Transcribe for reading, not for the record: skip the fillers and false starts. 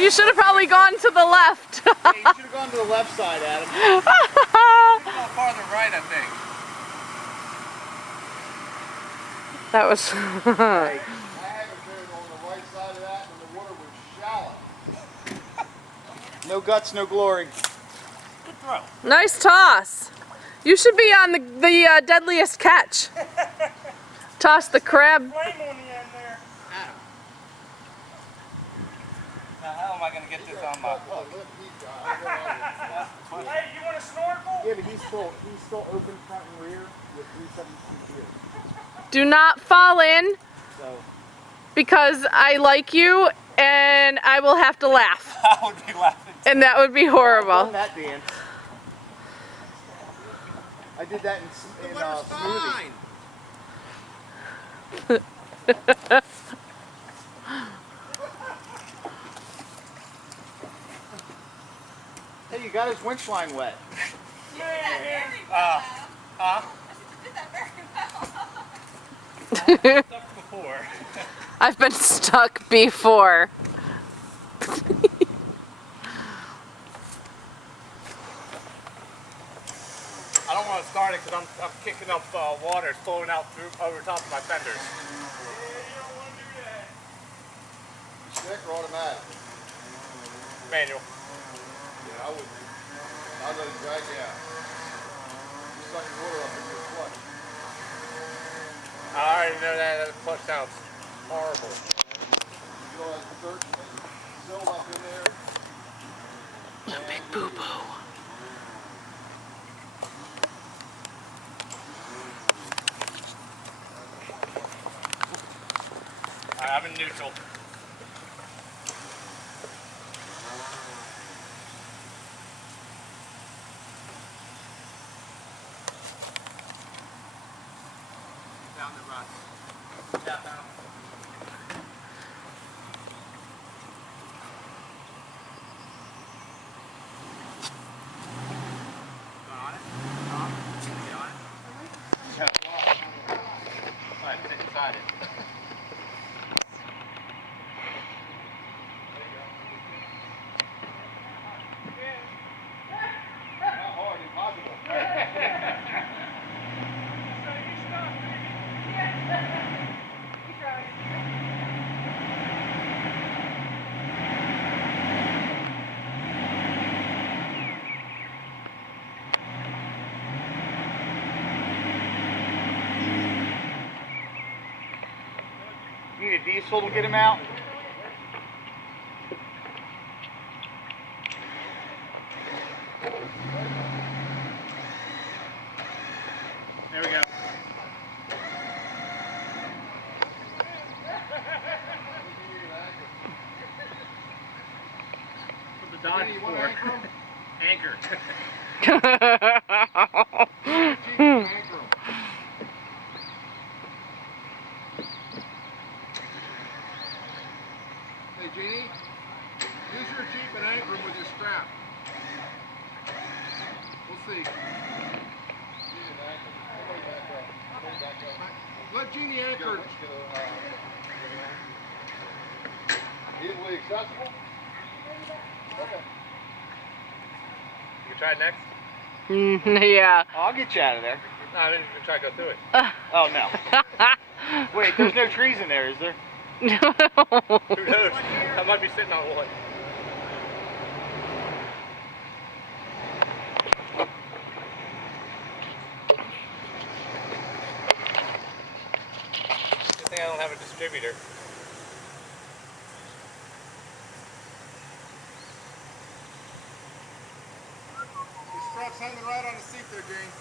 You should have probably gone to the left. Yeah, you should have gone to the left side, Adam. It's a little farther right, I think. That was... Hey, I haven't been on the right side of that when the water was shallow. No guts, no glory. Good throw. Nice toss. You should be on the deadliest catch. Toss the crab. Flame on the end there. Adam. Now, how am I going to get this on my hook? Hey, you want a snorkel? Yeah, but he's still open front and rear with 372 here. Do not fall in So because I like you and I will have to laugh. I would be laughing. And that would be I've horrible. done that dance. I did that in smoothie. Hey, you got his winch line wet. Stuff before. I've been stuck before. I don't want to start it because I'm kicking up water. It's flowing out through over top of my fenders. Yeah, you don't want to do that. Stick or automatic? Manual. Yeah, I would. I'd let it drag you out. You suck your water up into your clutch. I already know that clutch sounds horrible. You know, as the dirt sealed up in there. No big boo-boo. I'm in neutral. Down the rust. Yeah, down. On it? On? Get on it? Yeah. Alright, stick beside it. Not hard, impossible. You need a diesel to get him out? There we go. Put the Dodge You want for anchor him? anchor. Hey, Jeannie, use your Jeep and anchor him with your strap. We'll see. Let Jeannie anchor. Easily accessible? Okay. You try it next? Yeah. I'll get you out of there. No, I mean, you can try to go through it. Oh, no. Wait, there's no trees in there, is there? Who knows? I might be sitting on one. Good thing I don't have a distributor. The strap's hanging right on the seat there, Jane.